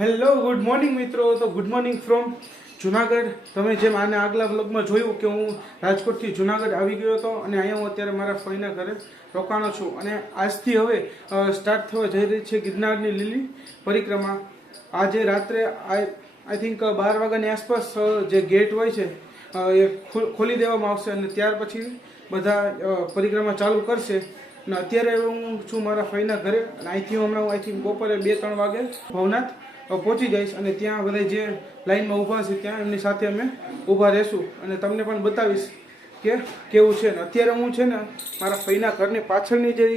Hello good morning મિત્રો. તો good morning from Junagadh. તમે જેમ આને આગલા બ્લોગમાં જોયું કે હું રાજકોટથી જુનાગઢ આવી ગયો હતો અને અહીંયા હું અત્યારે મારા ફઈના ઘરે રોકાણો છું. અને આજથી હવે સ્ટાર્ટ થવા જઈ રહી છે ગિરનારની લીલી પરિક્રમા. આજે રાત્રે આઈ થિંક 12 વાગ્યાની આસપાસ જે ગેટ હોય છે એ ખોલી દેવામાં આવશે અને ત્યાર પછી બધા પરિક્રમા ચાલુ કરશે. અને અત્યારે હું છું મારા ફઈના ઘરે અને અહીંથી હમણાં હું આઈ થિંક બપોરે 2-3 વાગે ભવનાથ પહોંચી જઈશ અને ત્યાં બધા જે લાઈનમાં ઊભા છે ત્યાં એમની સાથે અમે ઊભા રહેશું અને તમને પણ બતાવીશ કે કેવું છે. ને અત્યારે હું છે ને મારા ફઈના ઘરની પાછળની જે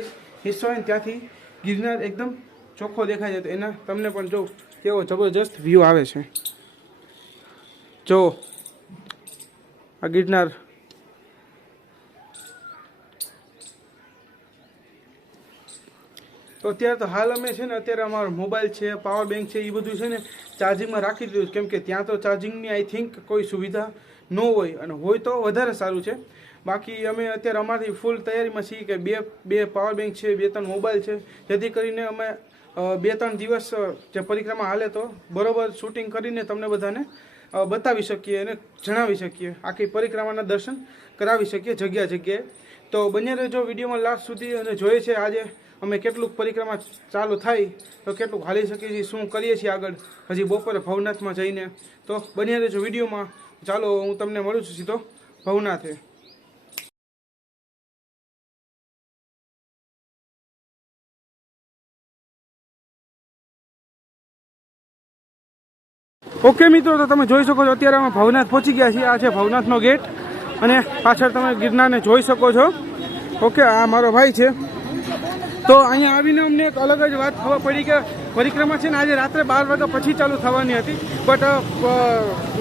હિસ્સો હોય ને ત્યાંથી ગિરનાર એકદમ ચોખ્ખો દેખાય છે. તો એના તમને પણ જો કેવો જબરજસ્ત વ્યૂ આવે છે. જો આ ગિરનાર. તો અત્યારે તો હાલ અમે છે ને અત્યારે અમારો મોબાઈલ છે, પાવર બેંક છે, એ બધું છે ને ચાર્જિંગમાં રાખી દીધું કેમ કે ત્યાં તો ચાર્જિંગની આઈ થિંક કોઈ સુવિધા ન હોય અને હોય તો વધારે સારું છે. બાકી અમે અત્યારે અમારી ફૂલ તૈયારીમાં છીએ કે બે પાવર બેંક છે, 2-3 મોબાઈલ છે, જેથી કરીને અમે 2-3 દિવસ જે પરિક્રમા હાલે તો બરોબર શૂટિંગ કરીને તમને બધાને બતાવી શકીએ અને જણાવી શકીએ, આખી પરિક્રમાના દર્શન કરાવી શકીએ જગ્યાએ. તો બન્યા રહેજો વિડીયોમાં લાસ્ટ સુધી અને જોઈએ છે આજે અમે કેટલું પરિક્રમા ચાલુ થાય તો કેટલું હાલી શકીએ છીએ, શું કરીએ છીએ આગળ હજી બપોરે ભવનાથમાં જઈને. તો બન્યા રહેજો વિડીયોમાં. ચાલો હું તમને મળું છું સીધો ભવનાથે. ઓકે મિત્રો, તો તમે જોઈ શકો છો અત્યારે અમે ભવનાથ પહોંચી ગયા છીએ. આ છે ભવનાથનો ગેટ અને પાછળ તમે ગિરનારને જોઈ શકો છો. ઓકે, આ મારો ભાઈ છે. તો અહીંયા આવીને અમને એક અલગ જ વાત ખબર પડી કે પરિક્રમા છે ને આજે રાત્રે 12 વાગ્યા પછી ચાલુ થવાની હતી, બટ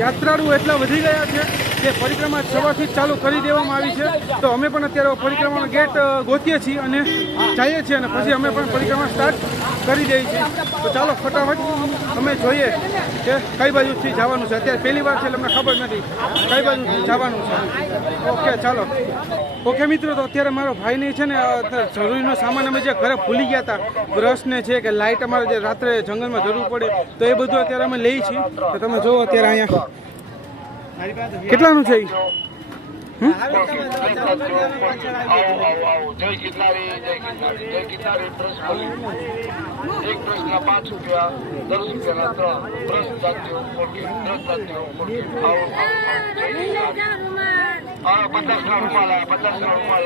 યાત્રાળુ એટલા વધી ગયા છે કે પરિક્રમા સવારથી જ ચાલુ કરી દેવામાં આવી છે. તો અમે પણ અત્યારે પરિક્રમાનો ગેટ ગોતીએ છીએ અને જઈએ છીએ અને પછી અમે પણ પરિક્રમા સ્ટાર્ટ કરી દઈએ છીએ. તો ચાલો ફટાફટ અમે જોઈએ કે કઈ બાજુથી જવાનું છે. અત્યારે પહેલી વાર છે એટલે અમને ખબર નથી કઈ બાજુથી જવાનું છે. ઓકે ચાલો. ઓકે મિત્રો, તો અત્યારે મારો ભાઈને છે ને જરૂરીનો સામાન અમે જે ઘરે ભૂલી ગયા હતા, બ્રશને છે કે લાઇટ અમારે જે રાત્રે જંગલમાં જરૂર પડે તો એ બધું અત્યારે અમે લઈએ છીએ. તો તમે જુઓ અત્યારે અહીંયા કેટલાનું છે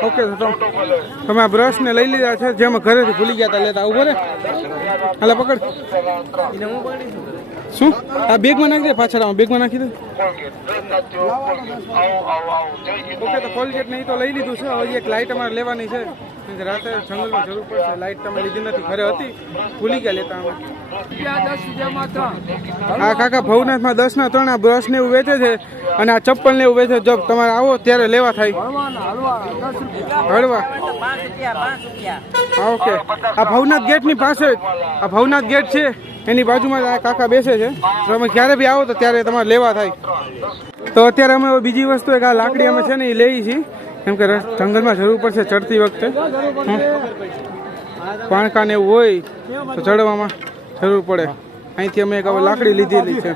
ઓકે, તો તમે આ બ્રશ ને લઈ લીધા છે જે અમે ઘરેથી ભૂલી ગયા હતા લેતા. ઉભો રે, હાલે પકડ. શું આ બેગમાં નાખી દે, પાછળ બેગમાં નાખી દે. ઓકે, તો કોલગેટ નહીં તો લઈ લીધું છે. હજી એક લાઇટ અમારે લેવાની છે, રાતે જંગલમાં જરૂર પડશે. લાઇટ તમે લીધી નથી, ઘરે હતી, ભૂલી ગયા લેતા અમે. આ કાકા ભવનાથમાં 10 ના 3 આ બ્રશ ને એવું વેચે છે અને આ ચપ્પલ ને એવું વેચે. જો તમારે આવો ત્યારે લેવા થાય. હળવા. ઓકે, આ ભવનાથ ગેટ ની પાસે, આ ભવનાથ ગેટ છે એની બાજુમાં આ કાકા બેસે છે. તમે ક્યારે બી આવો તો ત્યારે તમારે લેવા થાય. તો અત્યારે અમે બીજી વસ્તુ એક આ લાકડી અમે છે ને એ લઈએ છીએ કેમ કે જંગલમાં જરૂર પડશે ચડતી વખતે. પાણકા ને એવું હોય તો ચડવામાં જરૂર પડે. અહીંથી અમે એક લાકડી લીધેલી છે.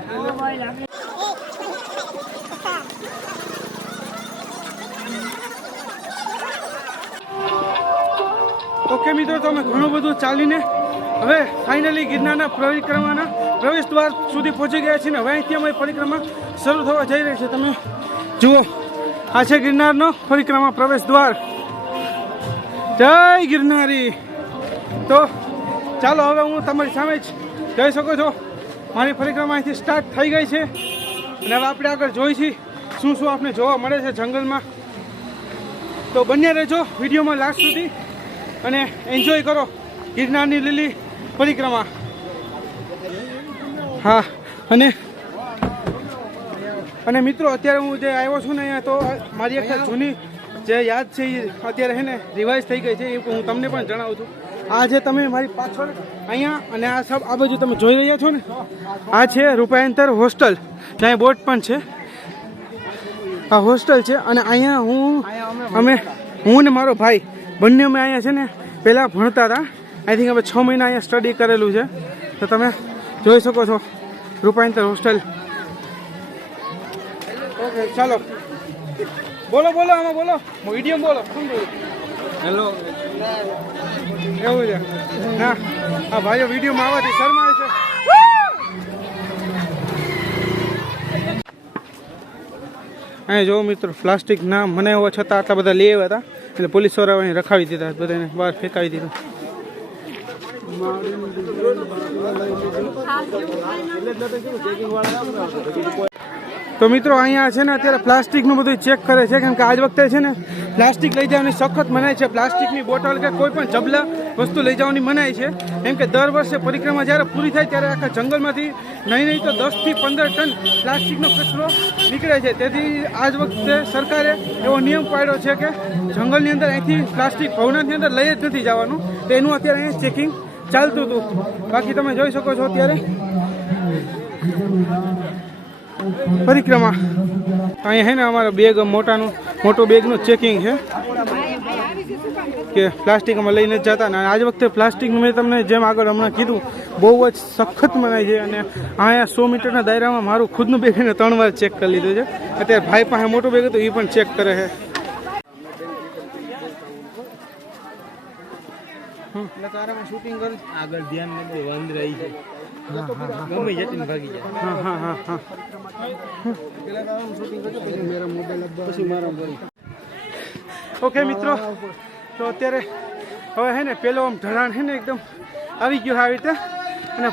ઓકે મિત્રો, તો અમે ઘણું બધું ચાલીને હવે ફાઇનલી ગિરનારના પરિક્રમાના પ્રવેશ દ્વાર સુધી પહોંચી ગયા છીએ. હવે અહીંથી અમારી પરિક્રમા શરૂ થવા જઈ રહી છે. તમે જુઓ, આ છે ગિરનારનો પરિક્રમા પ્રવેશ દ્વાર. જય ગિરનારી. તો ચાલો હવે હું તમારી સામે જ જઈ શકો છો. મારી પરિક્રમા અહીંથી સ્ટાર્ટ થઈ ગઈ છે અને હવે આપણે આગળ જોઈશું શું શું આપણે જોવા મળે છે જંગલમાં. તો બન્યા રહેજો વિડીયોમાં લાસ્ટ સુધી અને એન્જોય કરો ગિરનારની લીલી પરિક્રમા. હા, અને મિત્રો અત્યારે હું જે આવ્યો છું ને અહીંયા તો મારી એક જૂની જે યાદ છે એ અત્યારે છે ને રિવાઇઝ થઈ ગઈ છે, એ હું તમને પણ જણાવું છું. આ જે તમે મારી પાછળ અહીંયા અને આ સબ આ બાજુ તમે જોઈ રહ્યા છો ને, આ છે રૂપાયંતર હોસ્ટેલ, ત્યાં બોટ પણ છે. આ હોસ્ટેલ છે અને અહીંયા હું ને મારો ભાઈ બંને અમે અહીંયા છે ને પહેલાં ભણતા હતા. આઈ થિંક હવે 6 મહિના અહીંયા સ્ટડી કરેલું છે. તો તમે જોઈ શકો છો રૂપાંતર હોસ્ટેલ. ઓકે ચાલો બોલો બોલો આમાં બોલો વિડીયો બોલો શું બોલું. હેલો એવું છે ના હા ભાઈઓ વિડીયોમાં આવવાથી શરમાય છે. અહીંયા જો મિત્રો પ્લાસ્ટિક ના મને હોવા છતાં આટલા બધા લઈ આવ્યા હતા એટલે પોલીસ વાળાને રખાવી દીધા બધાને બહાર ફેંકાવી દીધું. તો મિત્રો અહીંયા છે ને અત્યારે પ્લાસ્ટિકનું બધું ચેક કરે છે કેમ કે આજ વખતે છે ને પ્લાસ્ટિક લઈ જવાની સખત મનાય છે. પ્લાસ્ટિકની બોટલ કે કોઈ પણ જબલા વસ્તુ લઈ જવાની મનાય છે કેમ કે દર વર્ષે પરિક્રમા જ્યારે પૂરી થાય ત્યારે આખા જંગલમાંથી નહીં તો 10 થી 15 ટન પ્લાસ્ટિકનો કચરો નીકળે છે. તેથી આજ વખતે સરકારે એવો નિયમ પાડ્યો છે કે જંગલની અંદર અહીંથી પ્લાસ્ટિક ભવનાથની અંદર લઈ જ નથી જવાનું. તો એનું અત્યારે અહીં ચેકિંગ ચાલતું હતું. બાકી તમે જોઈ શકો છો અત્યારે પરિક્રમા અહીંયા છે ને અમારા બેગ મોટો બેગનું ચેકિંગ છે કે પ્લાસ્ટિક અમે લઈને જ જતા. અને આજ વખતે પ્લાસ્ટિકનું મેં તમને જેમ આગળ હમણાં કીધું બહુ જ સખત મનાય છે. અને અહીંયા 100 મીટરના દાયરામાં મારું ખુદનું બેગ એને 3 વાર ચેક કરી લીધું છે. અત્યારે ભાઈ પાસે મોટો બેગ હતો એ પણ ચેક કરે છે. શૂટિંગ કર આગળ ધ્યાન નથી બંધ રહી છે. ગમે જતીને ભાગી જાય. ઓકે મિત્રો તો અત્યારે હવે હે ને પેલો આમ ઢળાણ છે ને એકદમ આવી ગયો આવી રીતે. અને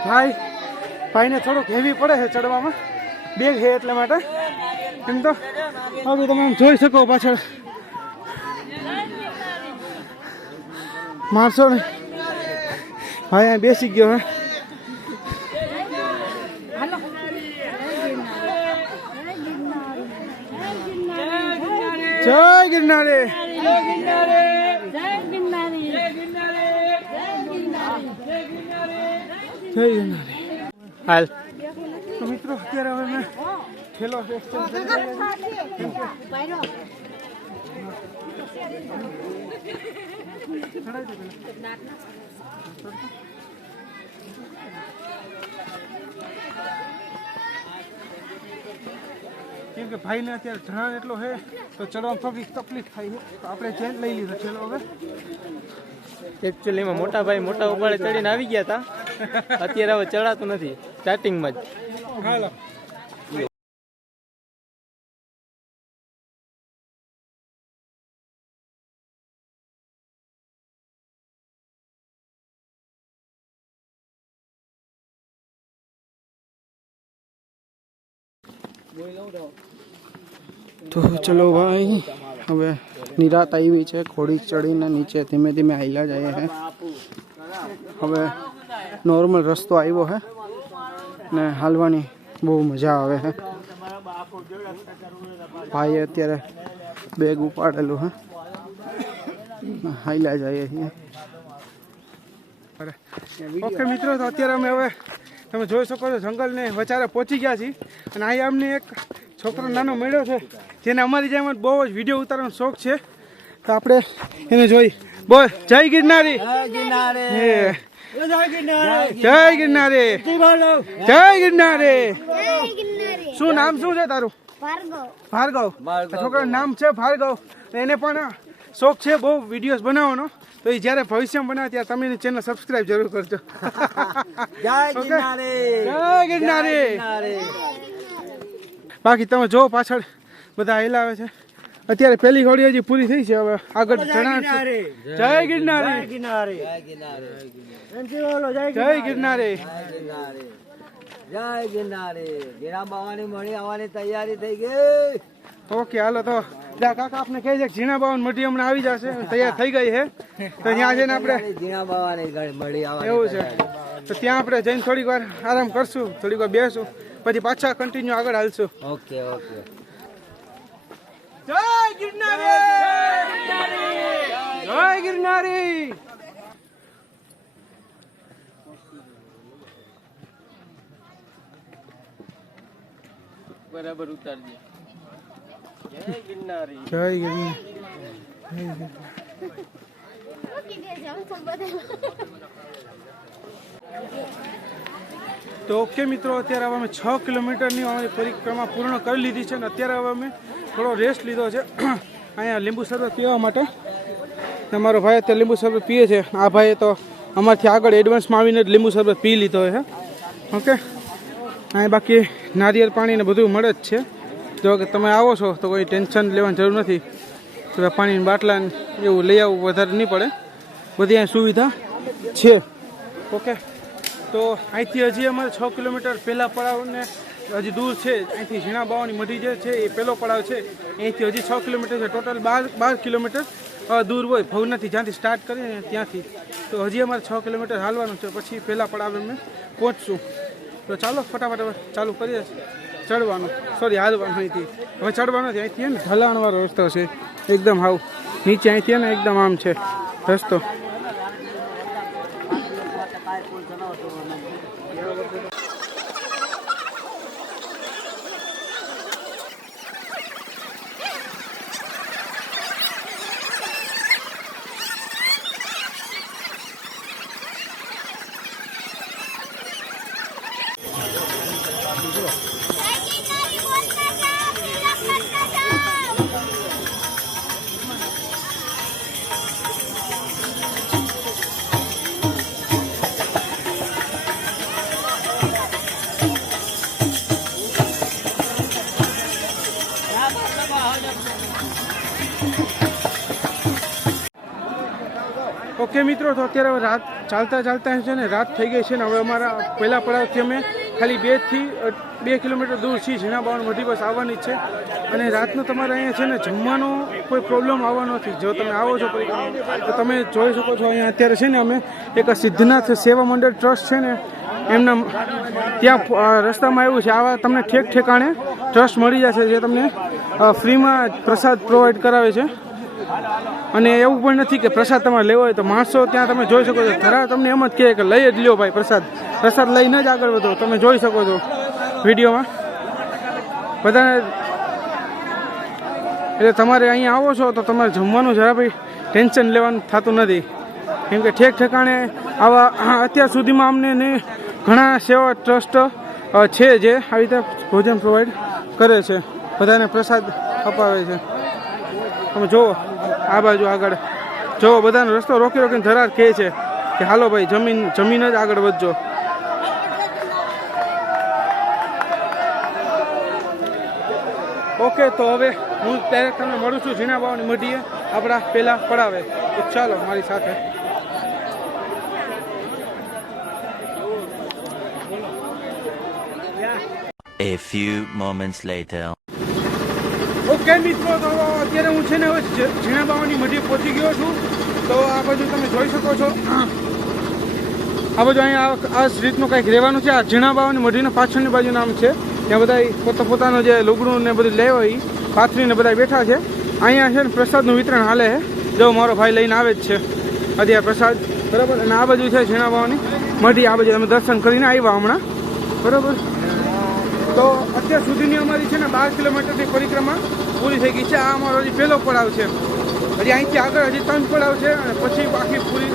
ભાઈને થોડુંક હેવી પડે છે ચડવામાં બેગ છે એટલા માટે. એમ તો હવે તમે આમ જોઈ શકો પાછળ મારશો ને ભાઈ અહીં બેસી ગયો હે. જય ગિરનારી જય ગિરનારી જય ગિરનારી જય ગિરનારી. હાલ તો મિત્રો અત્યારે હવે મેં થેલો એક્સચેન્જ કેમ કે ભાઈને અત્યારે ઢળાણ એટલો છે તો ચડવામાં થોડીક તકલીફ થાય છે. તો આપણે ચેન લઈ લીધો ચેલો હવે. એકચ્યુઅલીમાં મોટા ભાઈ મોટા ઉપાડે ચડીને આવી ગયા હતા. અત્યારે હવે ચડાતું નથી સ્ટાર્ટિંગમાં જ. હાલો તો ચલો ભાઈ હવે નિરાત આવી છે. ઘોડી ચડીને નીચે ધીમે ધીમે હાલ્યા જાય છે. હવે નોર્મલ રસ્તો આવ્યો છે ને હાલવાની બહુ મજા આવે છે. ભાઈએ અત્યારે બેગ ઉપાડેલું છે હાલ્યા જાય છીએ. ઓકે મિત્રો તો અત્યારે અમે હવે તમે જોઈ શકો છો જંગલને વચારે પહોંચી ગયા છીએ. અને અહીંયા અમને એક છોકરો નાનો મળ્યો છે જેને અમારી જેમ જ બહુ જ વિડીયો ઉતારવાનો શોખ છે. તો આપણે એને જોઈ બોલ જય ગિરનારી જય ગિરનારી જય ગિરનારી જય ગિરનારી. શું નામ શું છે તારું? ભાર્ગવ. છોકરાનું નામ છે ભાર્ગવ. એને પણ શોખ છે બહુ વિડીયોઝ બનાવવાનો. તો એ જ્યારે ભવિષ્યમાં બનાવે ત્યારે તમે એની ચેનલ સબસ્ક્રાઇબ જરૂર કરજો. જય ગિરનારી જય ગિરનારી. બાકી તમે જો પાછળ બધા હિલાવે છે. અત્યારે પહેલી ઘોડી હજી પૂરી થઈ છે. હવે આગળ જણાવ જય ગિરનારી જય ગિરનારી જય ગિરનારી. ગીરા બાવાની મળી આવવાની તૈયારી થઈ ગઈ. ઓકે હાલો તો કાકા આપને કહે છે કે ઝીણા બાવન મઢી હમણાં આવી જશે તૈયાર થઈ ગઈ છે. તો ત્યાં જઈને આપણે ઝીણા બાવાની મળી આવવાની એવું છે તો ત્યાં આપણે જઈને થોડીક વાર આરામ કરશું, થોડીક વાર બેસું, પછી પાછા કન્ટિન્યુ આગળ હાલશું. Okay okay. જય ગિરનારી જય ગિરનારી. બરાબર ઉતારજે. જય ગિરનારી જય ગિરનારી. તો ઓકે મિત્રો, અત્યારે હવે અમે 6 કિલોમીટરની અમારી પરિક્રમા પૂર્ણ કરી લીધી છે અને અત્યારે હવે અમે થોડો રેસ્ટ લીધો છે અહીંયા લીંબુ શરબત પીવા માટે. અમારો ભાઈ અત્યારે લીંબુ શરબત પીએ છે. આ ભાઈએ તો અમારથી આગળ એડવાન્સમાં આવીને જ લીંબુ શરબત પી લીધો છે. ઓકે, અહીં બાકી નારિયેળ પાણી ને બધું મળે જ છે. જો કે તમે આવો છો તો કોઈ ટેન્શન લેવાની જરૂર નથી. તો પાણીની બાટલા એવું લઈ આવવું વધારે નહીં પડે, બધી અહીં સુવિધા છે. ઓકે, તો અહીંથી હજી અમારે 6 કિલોમીટર પહેલાં પડાવને હજી દૂર છે. અહીંથી ઝીણા બાવાની મઢી જે છે એ પહેલો પડાવ છે. અહીંથી હજી 6 કિલોમીટર છે. ટોટલ 12 કિલોમીટર દૂર હોય ભવનાથી, જ્યાંથી સ્ટાર્ટ કરીએ ત્યાંથી. તો હજી અમારે 6 કિલોમીટર હાલવાનું છે, પછી પહેલાં પડાવ અમે પહોંચશું. તો ચાલો ફટાફટ ચાલુ કરીએ ચડવાનું, સોરી હાલવાનું. અહીંથી હવે ચડવાનું નથી, અહીંથી ને ઢલાણવાળો રસ્તો છે એકદમ. હાવ નીચે અહીંથી ને એકદમ આમ છે રસ્તો. ઓકે મિત્રો, તો અત્યારે રાત ચાલતા છે ને રાત થઈ ગઈ છે ને. હવે અમારા પહેલા પડાવથી અમે ખાલી 2 કિલોમીટર દૂર છીએ. ઝીણા બાવન મઢી બસ આવવાની જ છે. અને રાતનું તમારે અહીંયા છે ને જમવાનો કોઈ પ્રોબ્લેમ આવવાનો નથી. જો તમે આવો છો તો તમે જોઈ શકો છો અહીંયા અત્યારે છે ને અમે એક સિદ્ધનાથ સેવા મંડળ ટ્રસ્ટ છે ને એમના ત્યાં રસ્તામાં આવ્યું છે. આવા તમને ઠેકાણે ટ્રસ્ટ મળી જશે જે તમને ફ્રીમાં પ્રસાદ પ્રોવાઈડ કરાવે છે. અને એવું પણ નથી કે પ્રસાદ તમારે લેવો હોય તો માણસો ત્યાં તમે જોઈ શકો છો ખરા તમને એમ જ કહે કે લઈ જ લ્યો ભાઈ પ્રસાદ લઈને જ આગળ વધો. તમે જોઈ શકો છો વિડીયોમાં બધાને. એટલે તમારે અહીંયા આવો છો તો તમારે જમવાનું જરા ભાઈ ટેન્શન લેવાનું થતું નથી, કેમ કે ઠેકાણે આવા અત્યાર સુધીમાં અમને ઘણા સેવા ટ્રસ્ટ છે જે આવી રીતે ભોજન પ્રોવાઈડ કરે છે, બધાને પ્રસાદ અપાવે છે. તમે જુઓ આ બાજુ આગળ જુઓ, બધાનો રસ્તો રોકીને ધરાર કહે છે કે હાલો ભાઈ જમીન જ આગળ વધજો. ઓકે, તો હવે હું ત્યારે તમને મળું છું ઝીણા બાવાની મઢીએ આપણા પહેલા પડાવે. તો ચાલો મારી સાથે. A few moments later. Okay મિત્રો, તો અત્યારે હું છે ને હવે ઝીણા બાવાની મઢી પહોંચી ગયો છું. તો આ બાજુ તમે જોઈ શકો છો, આ બાજુ અહીંયા આ રીતનું કંઈક રહેવાનું છે. આ ઝીણા બાવાની મઢીના પાછળની બાજુ નામ છે. ત્યાં બધા પોતાનું જે લુગડું ને બધું લેવા હોય પાથરીને બધા બેઠા છે. અહીંયા છે ને પ્રસાદનું વિતરણ હાલે છે. જો મારો ભાઈ લઈને આવે જ છે અત્યારે પ્રસાદ, બરાબર. અને આ બાજુ છે ઝીણા બાવાની મઢી. આ બાજુ અમે દર્શન કરીને આવ્યા હમણાં, બરાબર. તો અત્યાર સુધીની અમારી છે ને 12 કિલોમીટરની પરિક્રમા પૂરી થઈ ગઈ છે. આ અમારો હજી પહેલો પડાવ છે. હજી અહીંથી આગળ હજી 3 પડાવ છે અને પછી બાકી પૂરી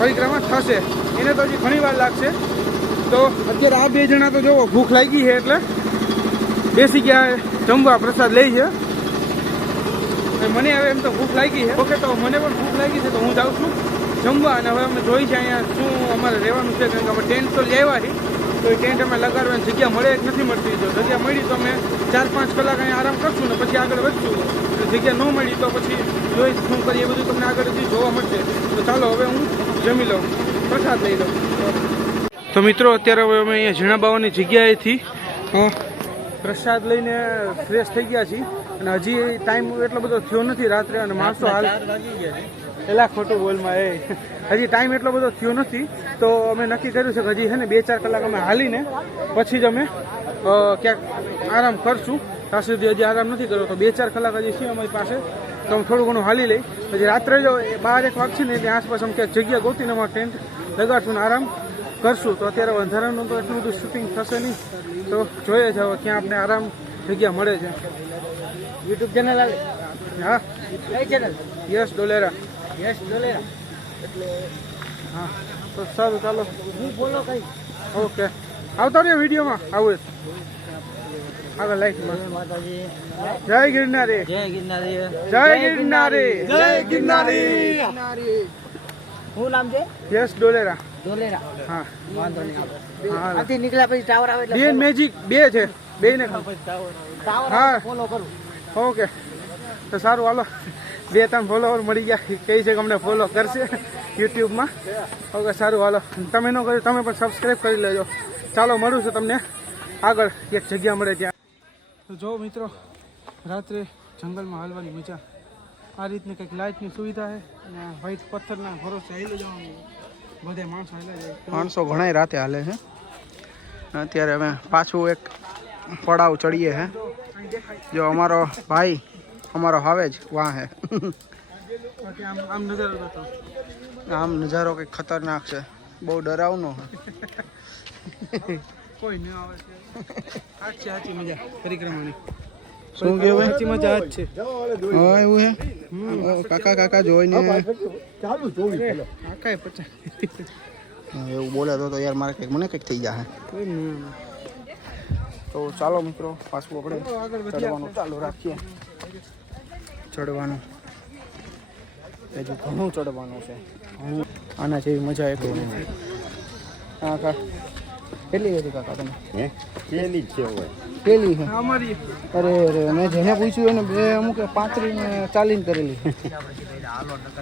પરિક્રમા થશે. એને તો હજી ઘણી વાર લાગશે. તો અત્યારે આ 2 જણા તો જોવો ભૂખ લાગી છે એટલે બેસી ગયા જમવા, પ્રસાદ લઈ છે. મને હવે એમ તો ભૂખ લાગી છે. ઓકે, તો મને પણ ભૂખ લાગી છે તો હું જાઉં છું જમવા. અને હવે અમે જોઈ છે અહીંયા શું અમારે રહેવાનું છે, કારણ કે અમે ટેન્ટ તો લઈ આવ્યા છીએ. તો એ ટેન્ટ અમે લગાડવાની જગ્યા મળે કે નથી મળતી. જો જગ્યા મળી તો અમે 4-5 કલાક અહીંયા આરામ કરશું ને પછી આગળ વધશું. જગ્યા ન મળી તો પછી જોઈ શું કરીએ એ બધું તમને આગળ હજી જોવા મળશે. તો ચાલો હવે હું જમી લઉં, પ્રસાદ લઈ લઉં. તો મિત્રો, અત્યારે હવે અમે અહીંયા ઝીણા બાવાની જગ્યાએથી પ્રસાદ લઈને ફ્રેશ થઈ ગયા છીએ. અને હજી ટાઈમ એટલો બધો થયો નથી રાત્રે, અને માણસો હાલ પેલા ખોટું બોલમાં હજી ટાઈમ એટલો બધો થયો નથી. તો અમે નક્કી કર્યું છે કે હજી છે ને 2-4 કલાક અમે હાલીને પછી જ અમે ક્યાંક આરામ કરશું. ત્યાં સુધી હજી આરામ નથી કર્યો. તો 2-4 કલાક હજી છે અમારી પાસે, તો અમે થોડું ઘણું હાલી લઈ. પછી રાત્રે જો 12-1 વાગશે ને એટલે આસપાસ અમે ક્યાંક જગ્યા ગોતીને અમારે ટેન્ટ લગાડશું ને આરામ કરશું. તો અત્યારે અંધારાનું તો એટલું બધું શૂટિંગ થશે નહીં. તો જોઈએ છે હવે ક્યાં આપણે આરામ જગ્યા મળે છે. યુટ્યુબ ચેનલ આવે? હા, કઈ ચેનલ? યસ ડોલેરા. એટલે હા, તો સારું ચાલો. હું બોલો કઈ. ઓકે, આવતા રહ્યો વિડીયોમાં આવું આગળ લાઈકમાં જય ગિરનારી જય ગિરનારી જય ગિરનારી જય ગિરનારી શું નામ છે યસ ડોલેરા ડોલેરા હા વાંધો નહીં હા આથી નીકળ્યા પછી ટાવર આવે એટલે બેન મેજિક બે છે બે ને ટાવર હા. ફોલો કરું ઓકે તો સારું હાલો 2-3 ફોલોવર મળી ગયા કહે છે કે અમને ફોલો કરશે યુટ્યુબમાં ઓકે સારું હાલો તમે ન કર્યું તમે પણ સબસ્ક્રાઈબ કરી લેજો ચાલો મળું છું તમને આગળ એક જગ્યા મળે ત્યાં તો જો મિત્રો રાત્રે જંગલમાં હાલવાની મજા આ રીતની કંઈક લાઇટની સુવિધા છે અને આ વ્હાઈટ પથ્થરના ભરોસે હાલી જવાનું બધે માણસો હાલે જાય માણસો ઘણા રાતે હાલે છે અત્યારે અમે પાછું એક પડાવ ચડીએ હે જો અમારો ભાઈ અમારો હાવે જ વાહ હે આમ નજારો કંઈક ખતરનાક છે બહુ ડરાવનો કોઈ ન આવે છે સાચી મજા પરિક્રમાની શું કહેવાય સાચી મજા આજ છે હા એવું હે કાકા જોઈને ચાલુ જોઈ કાકા 50 એવું બોલે તો યાર મારે કંઈક મને કંઈક થઈ જાય તો ચાલો મિત્રો પાછું આપણે ચડવાનું ચાલુ રાખીએ ચડવાનું હજુ ઘણું ચડવાનું છે આના જેવી મજા એક હા કા કેટલી હતી કાકા તમે પેલી જ છે હવે પેલી છે અરે મેં જેને પૂછ્યું એને બે અમુક 35 ને 40 કરેલી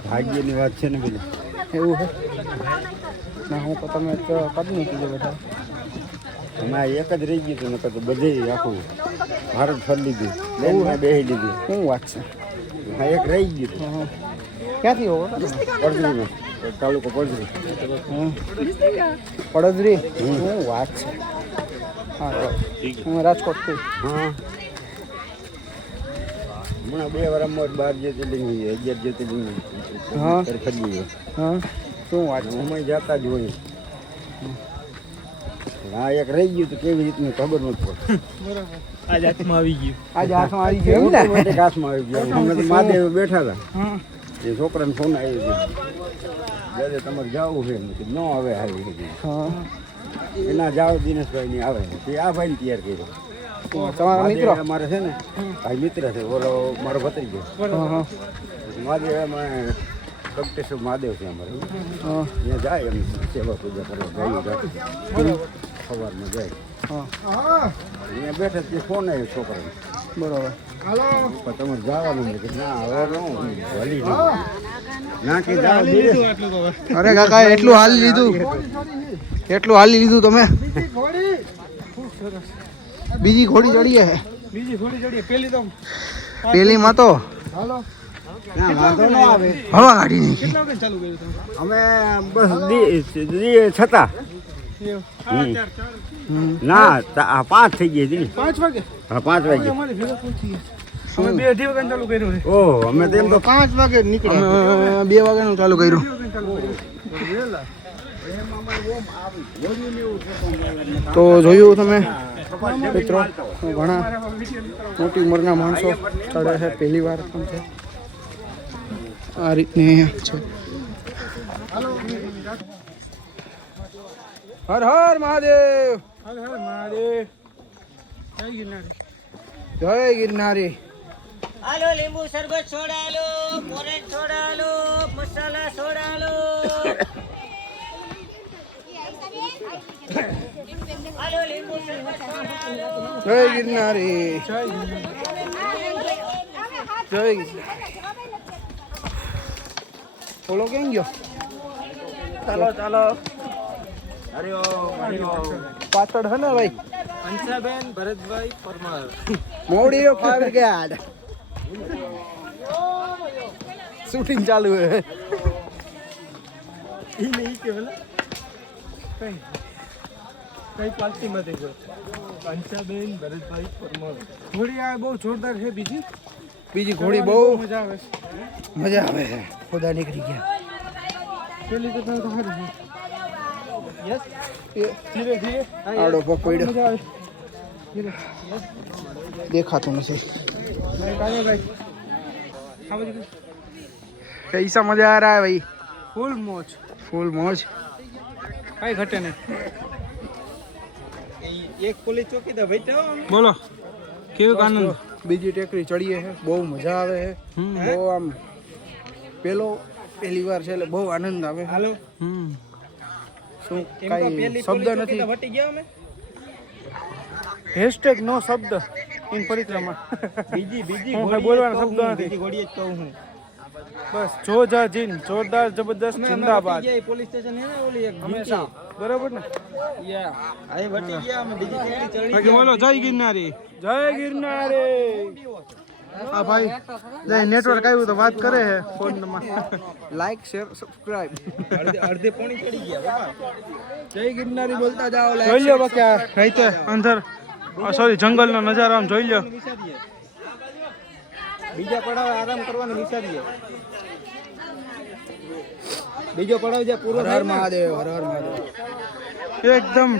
ભાગ્યની વાત છે ને પેલી એવું છે ના હું તો તમે કદની કીધું બધા એમાં એક જ રહી ગયું હતું નકર તો બધે આખું ભારત ફરી લીધું પ્લેનમાં બેસી લીધું શું વાત છે હા એક રહી ગયું હતું ક્યાંથી હોવો પડદરીનો તાલુકો પડદરી પડદરી શું વાત છે હા હું રાજકોટથી હા હમણાં 2 વર્ષમાં 12 જ્યોતિર્લિંગ 11 જ્યોતિર્લિંગ હા. ફરી ગયો હા શું વાત છે અમે જતા જ હોય હા એક રહી ગયું તો કેવી રીતનું ખબર નથી પડતી આજ હાથમાં આવી ગયું આજે હાથમાં આવી ગયો એમ ને ઓટોમેટિક હાથમાં આવી ગયો અમે તો મહાદેવ બેઠા હતા હા એ છોકરાને ફોન આવ્યો છે દાદા તમારે જવું છે મેં કીધું, ન આવે હારી કીધું. હા એના જાઓ દિનેશભાઈ ની આવે તે આ ભાઈ તૈયાર કર્યો તમારા મિત્રો મહાદેવ અમારે છે ને ભાઈ મિત્ર છે ઓલો મારો ભત્રીજો હા હા મહાદેવ અમે કપટેશ્વર મહાદેવ છે અમારે હા ત્યાં જાય એમ સેવા પૂજા કરવા જાય સવારમાં જાય હા અહીંયા બેઠા તે ફોન આવ્યો છોકરાને બરોબર પણ તમારે જવાનું મેં કીધું, ના હવે ન ભલી ના કે જાઓ દિનેશ. અરે કાકા એટલું હાલી લીધું તમે બીજી ઘોડી ચડીએ પેલીમાં તો ના વાંધો ન આવે હવા કાઢી નાખી અમે બસ છતાં ના 5 થઈ ગઈ હતી 5 વાગે હા 5 વાગે અમારે ભેગા પહોંચી ગયા અમે 2:30 વાગે ચાલુ કર્યું છે ઓહ અમે તો એમ તો 5 વાગે નીકળ્યા 2 વાગ્યાનું ચાલુ કર્યું તો જોયું તમે મિત્રો ઘણા મોટી ઉંમરના માણસો ચડે છે પહેલી વાર પણ છે આ રીતની છે હર હર મહાદેવ હર હર મહાદેવ જય ગિરનારી જય ગિરનારી હાલો લીંબુ શરબત છોડાલો મોરેજ છોડાલો મસાલા છોડાલો હાલો લીંબુ શરબત છોડાલો જય ગિરનારી જય બોલો કેમ ગયો ચાલો પાછળ હે ને ભાઈ હંસાબેન ભરતભાઈ પરમાર મોડીઓ ફાયર બ્રિગેડ શૂટિંગ ચાલુ હે કઈ પાર્ટીમાં થઈ ગયો હંસાબેન ભરતભાઈ પરમાર ઘોડી આ બહુ જોરદાર છે બીજી ઘોડી બહુ મજા આવે છે ખોદા નીકળી ગયા પેલી તો સારી યસ ધીરે ધીરે આડો પકડ્યો દેખાતું નથી कैसा मजा आ रहा है भाई फुल मौज कहीं घटे नहीं બોલો કેવું આનંદ? બીજી ટેકરી ચડીએ છે, બહુ મજા આવે છે, બહુ આમ પહેલી વાર છે એટલે બહુ આનંદ આવે. શું કઈ શબ્દ નથી. હેશટેગ નો શબ્દ ઇન પરિક્રમા. હું કઈ બોલવાનો શબ્દ નથી. બસ જો જા જીન જોરદાર જબરદસ્ત જિંદાબાદ હંમેશા. બરાબર ને? બાકી બોલો જય ગિરનારી. જય ગિરનારી. હા ભાઈ જય નેટવર્ક આવ્યું તો વાત કરે છે ફોનમાં. Like share subscribe. જય ગિરનારી બોલતા જાઓ. જોઈ લો બાકી આ રાઈતે અંદર સોરી જંગલનો નજારો આમ જોઈ લો. બીજા પડાવ આરામ કરવાનું વિચારીએ. બીજો પડાવ જે પૂરો હર હર મહાદેવ. હર હર મહાદેવ. એકદમ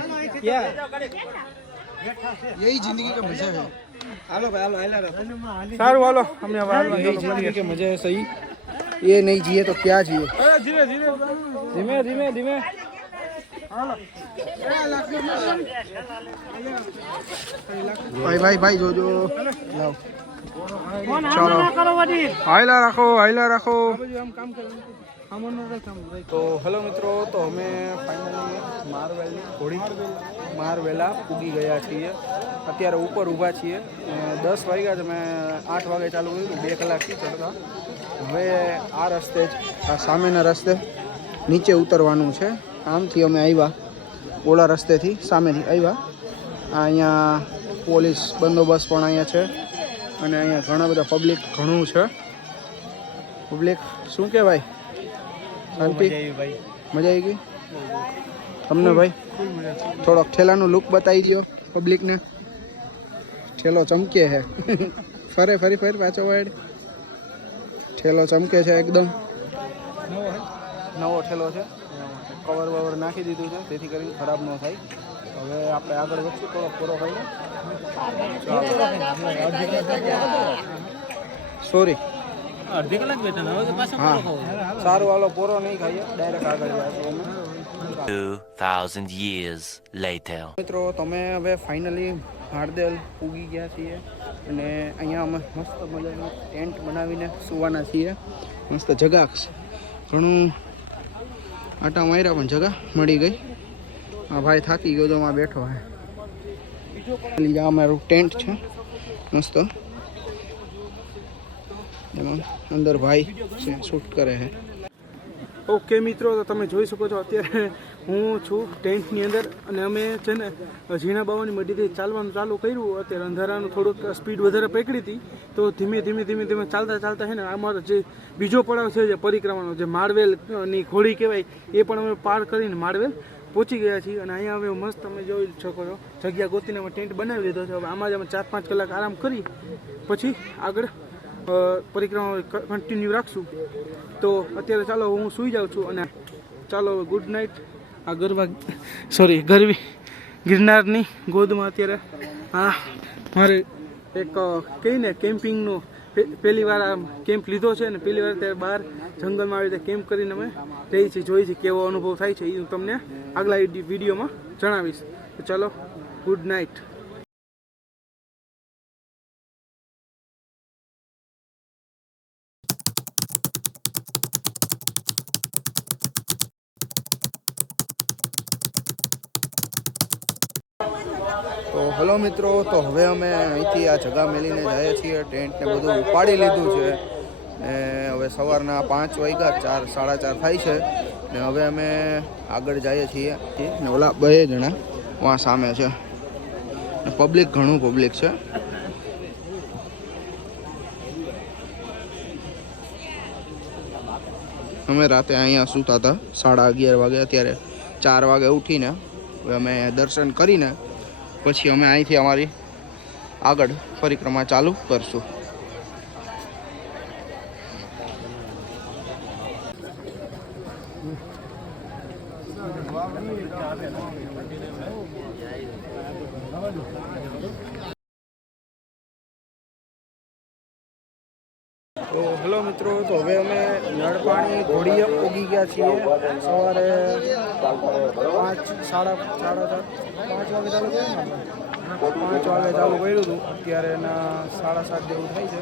यही जिंदगी का मजा है. હાલો ભાઈ હાલો હાલો સારું હાલો અમે હવે હાલવા यही जिंदगी के मजे है. सही ये नहीं जिए तो क्या जिए. ધીરે ધીરે धीमे धीमे धीमे. भाई भाई भाई जो जो लाओ. चलो हाइला रखो हाइला रखो. तो हेलो मित्रों, तो અમે ફાઇનલી મારવેલા પૂગી ગયા છીએ. અત્યારે ઉપર ઊભા છીએ. 10 વાગ્યા છે, મેં 8 વાગે ચાલુ કર્યું, 2 કલાકથી ચડતા. હવે આ રસ્તે જ આ સામેના રસ્તે નીચે ઉતરવાનું છે. આમથી અમે આવ્યા, ઓલા રસ્તેથી સામેથી આવ્યા. અહીંયા પોલીસ બંદોબસ્ત પણ અહીંયા છે અને અહીંયા ઘણા બધા પબ્લિક ઘણું છે. પબ્લિક શું કહેવાય? શાંતિ? મજા આવી ગઈ તમને ભાઈ? થોડોક ઠેલાનું લુક બતાવી દો પબ્લિકને. ઠેલો ચમકે છે. ફરે ફરી પાછો વાડ. ઠેલો ચમકે છે એકદમ. નવો ઠેલો છે. કવર વવર નાખી દીધું છે તેથી કરીને ખરાબ ન થાય. હવે આપણે આગળ વધશું થોડો પૂરો ખાઈને. સોરી અડધી કલાક બેઠા હવે તો પાછો હા સારું હાલો, પૂરો નહીં ખાઈએ, ડાયરેક્ટ આગળ જઈશું અમે. 2000 years later. મિત્રો તમે હવે ફાઇનલી હાર્દેલ પૂગી ગયા છીએ અને અહીંયા અમે મસ્ત મજાનું ટેન્ટ બનાવીને સુવાના છીએ. મસ્ત જગા ઘણું આટા માર્યા પણ જગા મળી ગઈ. આ ભાઈ થાકી ગયો તો માં બેઠો હે. આ અમારું ટેન્ટ છે મસ્ત. એમાં અંદર ભાઈ શૂટ કરે છે. ઓકે મિત્રો, તો તમે જોઈ શકો છો અત્યારે હું છું ટેન્ટની અંદર અને અમે છે ને ઝીણા બાવાની મઢીથી ચાલવાનું ચાલુ કર્યું. અત્યારે અંધારાનું થોડુંક સ્પીડ વધારે પકડી હતી તો ધીમે ધીમે ચાલતા છે ને અમારો જે બીજો પડાવ છે જે પરિક્રમાનો જે માળવેલની ઘોડી કહેવાય એ પણ અમે પાર કરીને માળવેલ પહોંચી ગયા છીએ. અને અહીંયા હવે મસ્ત તમે જોઈ શકો છો જગ્યા ગોતીને અમે ટેન્ટ બનાવી લીધો છે. હવે આમાં જ અમે 4-5 કલાક આરામ કરી પછી આગળ પરિક્રમા કન્ટિન્યુ રાખશું. તો અત્યારે ચાલો હું સૂઈ જાઉં છું અને ચાલો ગુડ નાઇટ. આ ગરવી ગિરનારની ગોદમાં અત્યારે હા મારે એક કહીને કેમ્પિંગનો પહેલી વાર આ કેમ્પ લીધો છે ને પહેલી વાર ત્યારે બહાર જંગલમાં આવી રીતે કેમ્પ કરીને અમે રહી છીએ, જોઈ છીએ કેવો અનુભવ થાય છે એ હું તમને આગલા વિડીયોમાં જણાવીશ. તો ચાલો ગુડ નાઇટ. તો હેલો મિત્રો, તો હવે અમે અહીંથી આ જગા મેલીને જઈએ છીએ. ટેન્ટને બધું ઉપાડી લીધું છે ને હવે સવારના 5 વાગ્યા 4-4:30 થાય છે ને હવે અમે આગળ જઈએ છીએ. ને ઓલા 2 જણા વहाँ સામે છે ને પબ્લિક ઘણું પબ્લિક છે. અમે રાતે અહીંયા સૂતા હતા 11:30 વાગે. અત્યારે 4 વાગે ઉઠીને હવે અમે દર્શન કરીને પછી અમે અહીંથી અમારી આગળ પરિક્રમા ચાલુ કરશું. તો હેલો મિત્રો, તો હવે અમે નળપાણી ઘોડીએ પોગી ગયા છીએ. સવારે 5 વાગે ચાલુ કર્યું હતું. અત્યારે એના 7:30 જેવું થાય છે.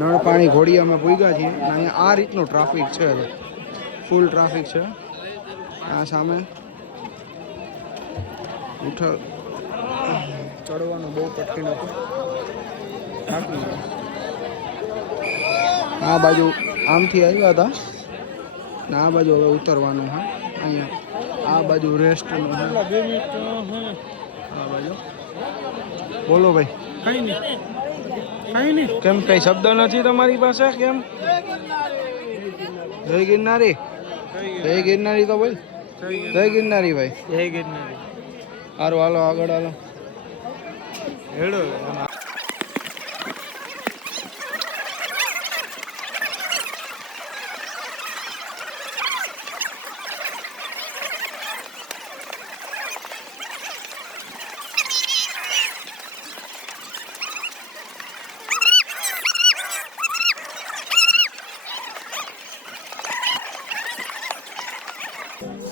નળપાણી ઘોડીયામાં પૂગ્યા છીએ. અને અહીંયા આ રીતનું ટ્રાફિક છે, ફૂલ ટ્રાફિક છે. આ સામે ચડવાનું બહુ કઠિન હતું. આ બાજુ આમથી આવ્યા હતા ને આ બાજુ હવે ઉતરવાનું છે. અહીંયા આ બાજુ રેસ્ટનું છે. આ બાજુ બોલો ભાઈ. કઈ નહીં કેમ કઈ શબ્દ નથી તમારી પાસે? કેમ? જય ગિરનારી. જય ગિરનારી તો ભાઈ. જય ગિરનારી ભાઈ. જય ગિરનારી. સારું, હાલો આગળ હાલો. હેડો.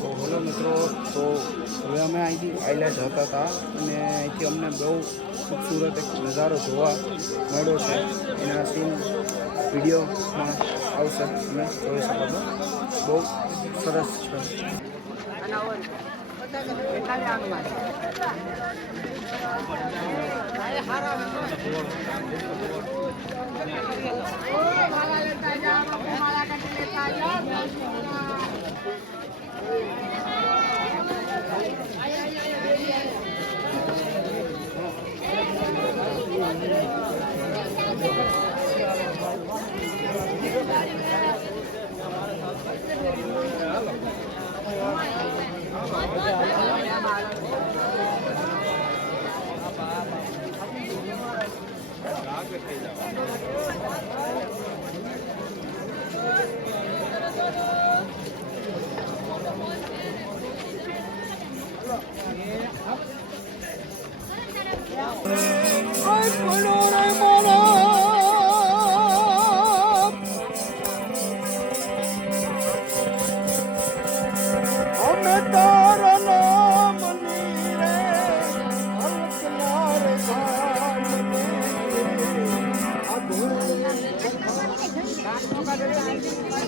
તો હેલો મિત્રો, તો હવે અમે અહીંથી આયલા જતા હતા અને અહીંથી અમને બહુ ખૂબસૂરત એક નજારો જોવા મળ્યો છે. એના સીન વિડીયોમાં આવશે, તમે જોઈ શકો છો. બહુ સરસ છે.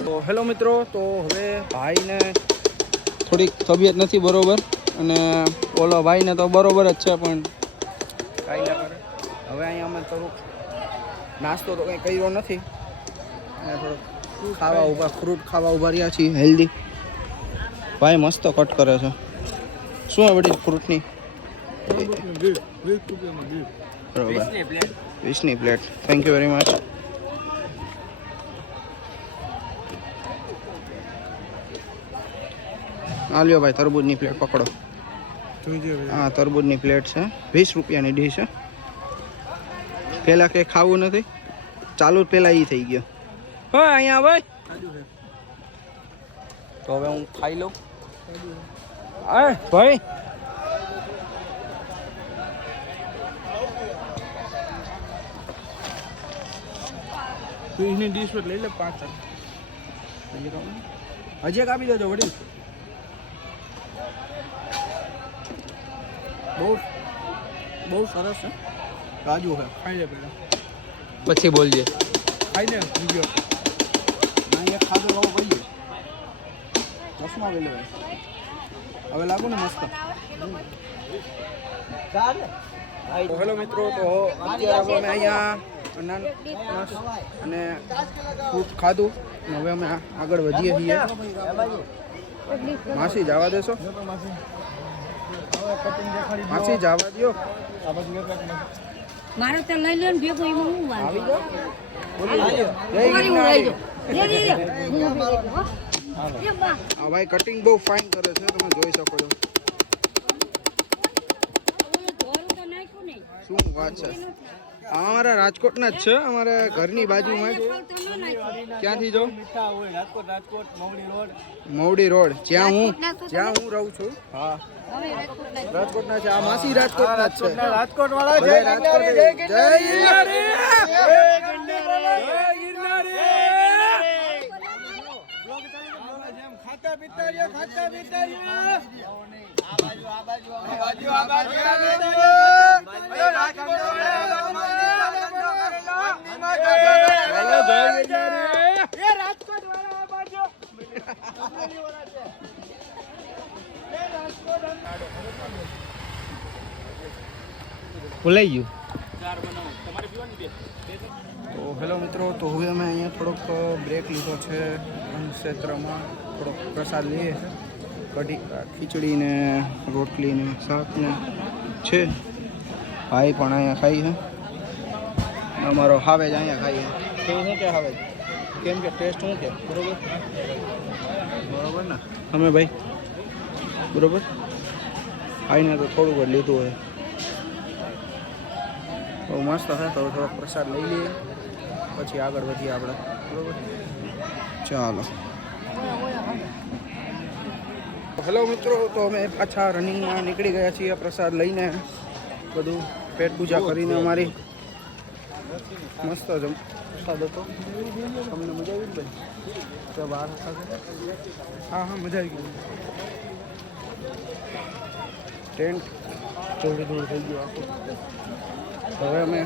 તો હેલો મિત્રો, તો હવે ભાઈને થોડીક તબિયત નથી બરોબર અને ઓલો ભાઈને તો બરોબર જ છે, પણ કાંઈ ના કરે. હવે અહીંયા અમે થોડુંક નાસ્તો તો કંઈ કર્યો નથી, અને થોડુંક ફ્રૂટ ખાવા ઊભા રહ્યા છીએ હેલ્ધી. ભાઈ મસ્ત કટ કરે છે. શું આ બધી ફ્રૂટની? બરોબર, 20ની plate. Thank you very much. આ લ્યો ભાઈ, તરબૂજની પ્લેટ પકડો. હા, તરબૂજની પ્લેટ છે, 20 રૂપિયાની ડીશ છે. પહેલાં કંઈ ખાવું નથી, ચાલુ જ પહેલાં એ થઈ ગયો. હા, અહીંયા ભાઈ. તો હવે હું ખાઈ લઉં. ભાઈ એની ડીશ લઈ લે 5. હજી એક આપી દેજો વડીલ. બહુ સરસ છે. રાજુ છે, ખાઈ લે પેલા, પછી બોલજે. ખાઈ લે વિડીયો. ના એક ખાધો લાવો પડી ચશ્મા વેલે ભાઈ. હવે લાગો ને મસ્ત. હેલો મિત્રો, તો અત્યારે અમે અહીંયા અનાનસ અને ફ્રૂટ ખાધું અને હવે અમે આગળ વધીએ છીએ. માસી જવા દેશો? માસી જવા દો. મારે તો લઈ લે ને ભેગો એમાં હું આવી વાંધો. જાઓ. જય ગિરનારી. આ ભાઈ કટિંગ બહુ ફાઇન કરે છે, તમે જોઈ શકો છો. શું વાત છે. અમારા રાજકોટના જ છે, અમારા ઘરની બાજુમાં જ. ક્યાંથી જો? મવડી રોડ, જ્યાં હું રહું છું. હા, રાજકોટના છે. આ માસી રાજકોટના જ છે. રાજકોટ વાળા જય ગિરનારી. જય ગિરનારી. ભૂલાઈ ગયું. તો હેલો મિત્રો, તો હવે અમે અહીંયા થોડોક બ્રેક લીધો છે ક્ષેત્રમાં, થોડોક પ્રસાદ લઈએ કઢી ખીચડી ને રોટલી ને શાક ને છે. ભાઈ પણ અહીંયા ખાઈ છે, અમારો હાવેજ અહીંયા ખાઈએ. કેવું શું કે હાવેજ કેમ કે ટેસ્ટ શું કે બરોબર બરોબર ને અમે ભાઈ બરોબર આવીને તો થોડુંક જ લીધું હોય. બહુ મસ્ત છે. તો થોડોક પ્રસાદ લઈ લઈએ પછી આગળ વધીએ આપણે બરોબર. ચાલો હેલો મિત્રો, તો અમે પાછા રનિંગમાં નીકળી ગયા છીએ પ્રસાદ લઈને, બધું પેટ પૂજા કરીને. અમારી મસ્ત જ પ્રસાદ હતો. તમને મજા આવી ભાઈ? તો બહાર હા હા મજા આવી ગઈ. ટેન્ટ થોડું થોડું થઈ ગયું આખું. હવે અમે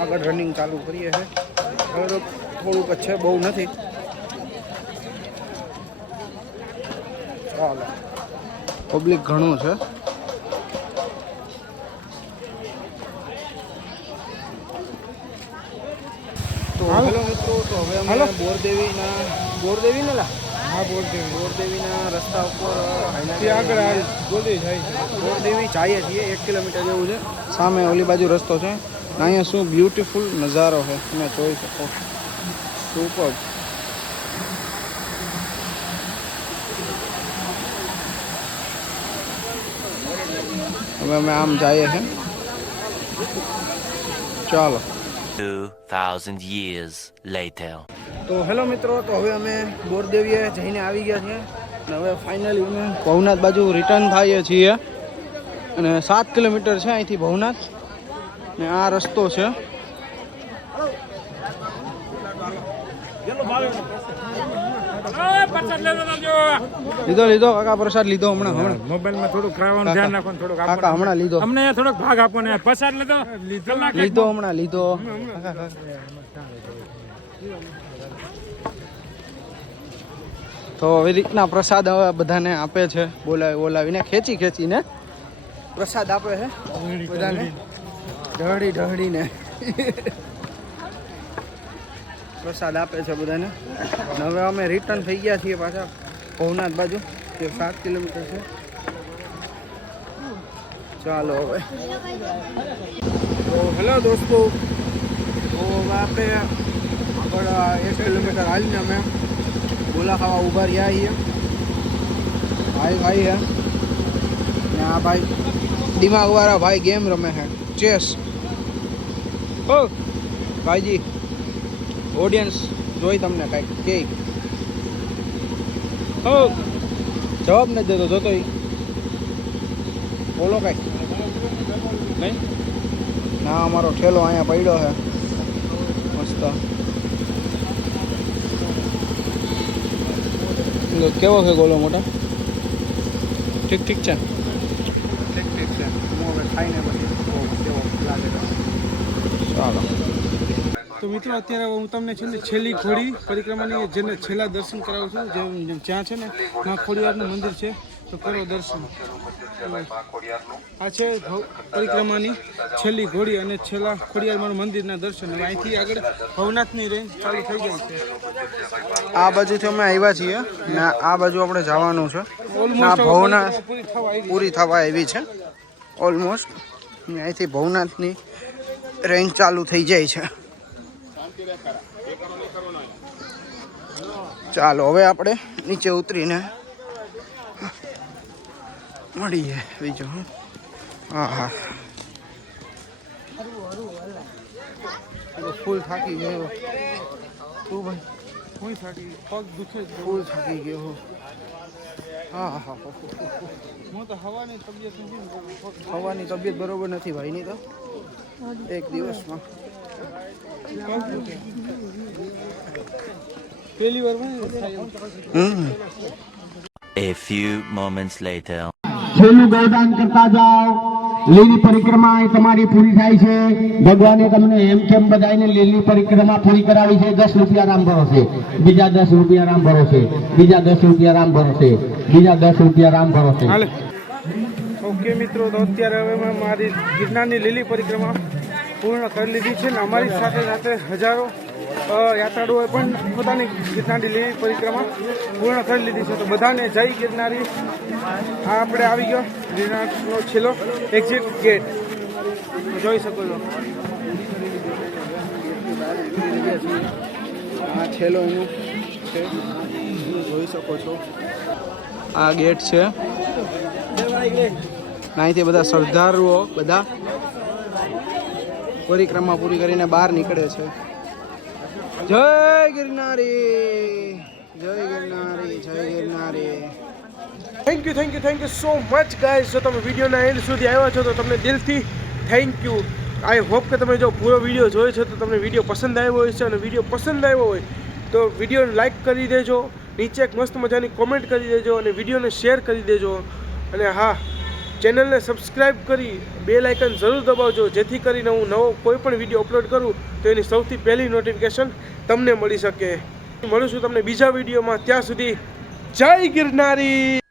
આગળ રનિંગ ચાલુ કરીએ છીએ. હવે તો થોડુંક જ છે, બહુ નથી. ચાલો પબ્લિક ઘણું છે. તો હેલો મિત્રો, તો હવે અમે બોરદેવીના રસ્તા ઉપર બોરદેવી જઈએ છીએ. 1 કિલોમીટર જેવું છે. સામે ઓલી બાજુ રસ્તો છે. અહીંયા શું બ્યુટીફુલ નજારો છે, તમે જોઈ શકો. સુપર. હવે અમે આમ જઈએ છીએ. ચાલો 2,000 years later. તો હેલો મિત્રો, તો હવે અમે બોરદેવીએ જઈને આવી ગયા છીએ અને હવે ફાઇનલી અમે ભવનાથ બાજુ રિટર્ન થઈએ છીએ. અને 7 કિલોમીટર છે અહીંથી ભવનાથ, ને આ રસ્તો છે. લીધો કાકા પ્રસાદ લીધો હમણાં મોબાઈલમાં થોડુંક ખાવાનું ધ્યાન રાખવાનું, થોડુંક કાકા હમણાં લીધો અમને થોડોક ભાગ આપો ને. પ્રસાદ લીધો હમણાં લીધો. તો આવી રીતના પ્રસાદ હવે બધાને આપે છે, બોલાવીને ખેંચીને પ્રસાદ આપે છે બધાને, ઢળીને પ્રસાદ આપે છે બધાને. હવે અમે રિટર્ન થઈ ગયા છીએ પાછા ભવનાથ બાજુ, જે 7 કિલોમીટર છે. ચાલો હવે. તો હેલો દોસ્તો, તો હવે આપણે આગળ 1 કિલોમીટર હાલીને અમે ગોલા ખાવા ઊભા રહ્યા છીએ. ભાઈ છે ને આ ભાઈ દિમાગવાળા ભાઈ ગેમ રમે છે, ચેસ. ઓ ભાઈજી, ઓડિયન્સ જોઈ તમને કાંઈક કે જવાબ નથી દેતો, જોતો બોલો કાંઈક. નહીં ના, અમારો ઠેલો અહીંયા પડ્યો છે મસ્ત. કેવો છે ગોલો મોટા? ઠીક છે. હું હવે ખાઈને પછી કેવો લાગે. ચાલો. તો મિત્રો, અત્યારે હું તમને છે ને છેલ્લી ઘોડી પરિક્રમાની જેને છેલ્લા દર્શન કરાવું છું, જ્યાં છે ને મા ખોડિયારનું મંદિર છે, તો કરો દર્શન. આ છે પરિક્રમાની છેલ્લી ઘોડી અને છેલ્લા ખોડિયાર મંદિરના દર્શન. હવે અહીંથી આગળ ભવનાથની રેન્જ ચાલુ થઈ જાય છે. આ બાજુથી અમે આવ્યા છીએ ને આ બાજુ આપણે જવાનું છે. ના, ભવનાથ પૂરી થવા આવી છે ઓલમોસ્ટ. અહીંથી ભવનાથની રેન્જ ચાલુ થઈ જાય છે. ચાલો હવે આપણે નીચે ઉતરીને મળીએ બીજું. હા ફૂલ થાકી ગયો. તું ભાઈ હું થાકી, પગ દુખે, ફૂલ થાકી ગયો. હા હું તો હવાની તબિયત નથી. હવાની તબિયત બરોબર નથી ભાઈની. તો એક દિવસમાં પહેલી વાર A few moments later. છેલ્લું ગૌદાન કરતા જાઓ. લીલી પરિક્રમા એ તમારી પૂરી થાય છે. ભગવાને તમને એમ કેમ બધાને લીલી પરિક્રમા પૂરી કરાવી છે. 10 રૂપિયા રામ ભરોસે, બીજા 10 રૂપિયા રામ ભરોસે, બીજા 10 રૂપિયા રામ ભરોસે, બીજા 10 રૂપિયા રામ ભરોસે. હાલે. ઓકે મિત્રો, તો અત્યારે હવે મેં મારી ગિરનારની લીલી પરિક્રમા પૂર્ણ કરી લીધી છે ને અમારી સાથે સાથે હજારો યાત્રાળુઓએ પણ પોતાની ગિરનારની લીલી પરિક્રમા પૂર્ણ કરી લીધી છે. તો બધાને જય ગિરનારી. આ આપણે આવી ગયો ગિરનારનો છેલ્લો એક્ઝિટ ગેટ, જોઈ શકો છો. આ છેલ્લો એનું છે, જોઈ શકો છો. આ ગેટ છે. અહીંથી બધા શ્રદ્ધાળુઓ બધા પરિક્રમા પૂરી કરીને બહાર નીકળે છે. જય ગિરનારી, જય ગિરનારી, જય Girnari. Thank you so much guys. જો તમે વિડીયોના એન્ડ સુધી આવ્યા છો તો તમને દિલથી થેન્ક યુ. આઈ હોપ કે તમે જો પૂરો વિડીયો જોયો છે તો તમને વિડીયો પસંદ આવ્યો હોય છે, અને વિડીયો પસંદ આવ્યો હોય તો વિડીયોને લાઇક કરી દેજો, નીચે એક મસ્ત મજાની કોમેન્ટ કરી દેજો, અને વિડીયોને શેર કરી દેજો. અને હા, ચેનલને સબસ્ક્રાઈબ કરી બેલ આઇકન જરૂર દબાવજો, જેથી કરીને હું નવો કોઈ પણ વિડીયો અપલોડ કરું તો એની સૌથી પહેલી નોટિફિકેશન તમને મળી શકે. મળું છું તમને બીજા વિડીયોમાં. ત્યાં સુધી જય ગિરનારી.